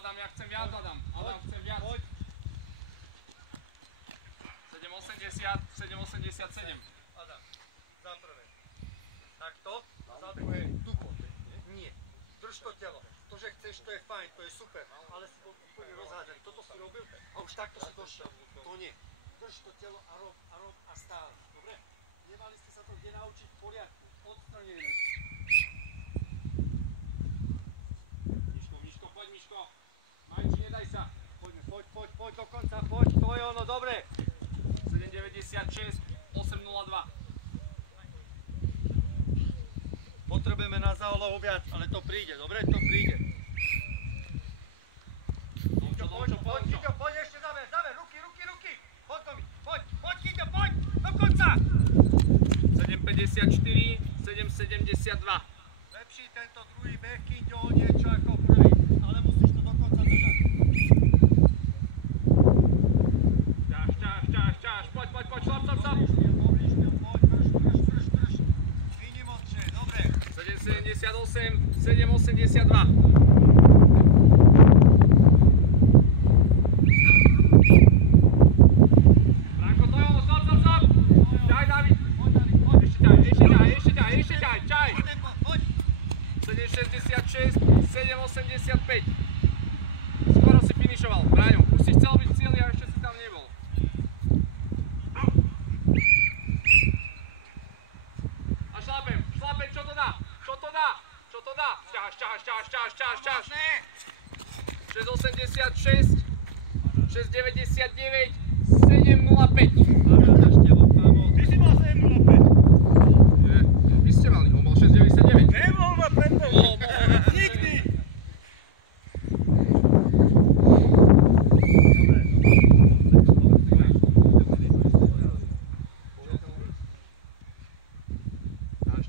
Adam, ja chcem viac, Adam. Adam, chcem viac. 7,80, 7,87. Adam, za prvé. Takto, za druhé, tupo. Nie. Drž to telo. To, že chceš, to je fajn, to je super. Ale si bol úplne rozhádzaný. Toto si robil a už takto si došiel. To nie. Drž to telo a rob a stále. Dobre? Nemali ste sa to kde naučiť v poriadku. Odstranené. Miško, poď Miško. Majči, nedaj sa. Poď do konca, poď. To je ono, dobre. 7,96, 8,02. Potrebujeme na zálohu viac, ale to príde, dobre? To príde. Kyťo, poď ešte záver, ruky. Poď to mi, poď, Kyťo, poď, do konca. 7,54, 7,72. Lepší tento druhý beh, Kyťo, o niečo ako prvý, ale musíš to do konca držať. Ťaž, poď, šlap. Poď, drž. Výnimočne, dobre. 7,78, 7,82. Branko, to je ono, stop. Ťaj, David. Ešte ťaj. 7,66, 7,85. Skoro si finišoval. Braňo, už si chcel byť silný a ešte si tam nebol. A šlapem, čo to dá? Ťaháš. 6,86, 6,99, 7,05. Ty si mal 7,05. Vy ste mali, on mal 6,99. Nebol ma preto. Nikdy.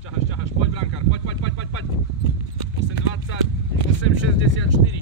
Ťaháš, poď brankár, poď. 8,20, 8,64.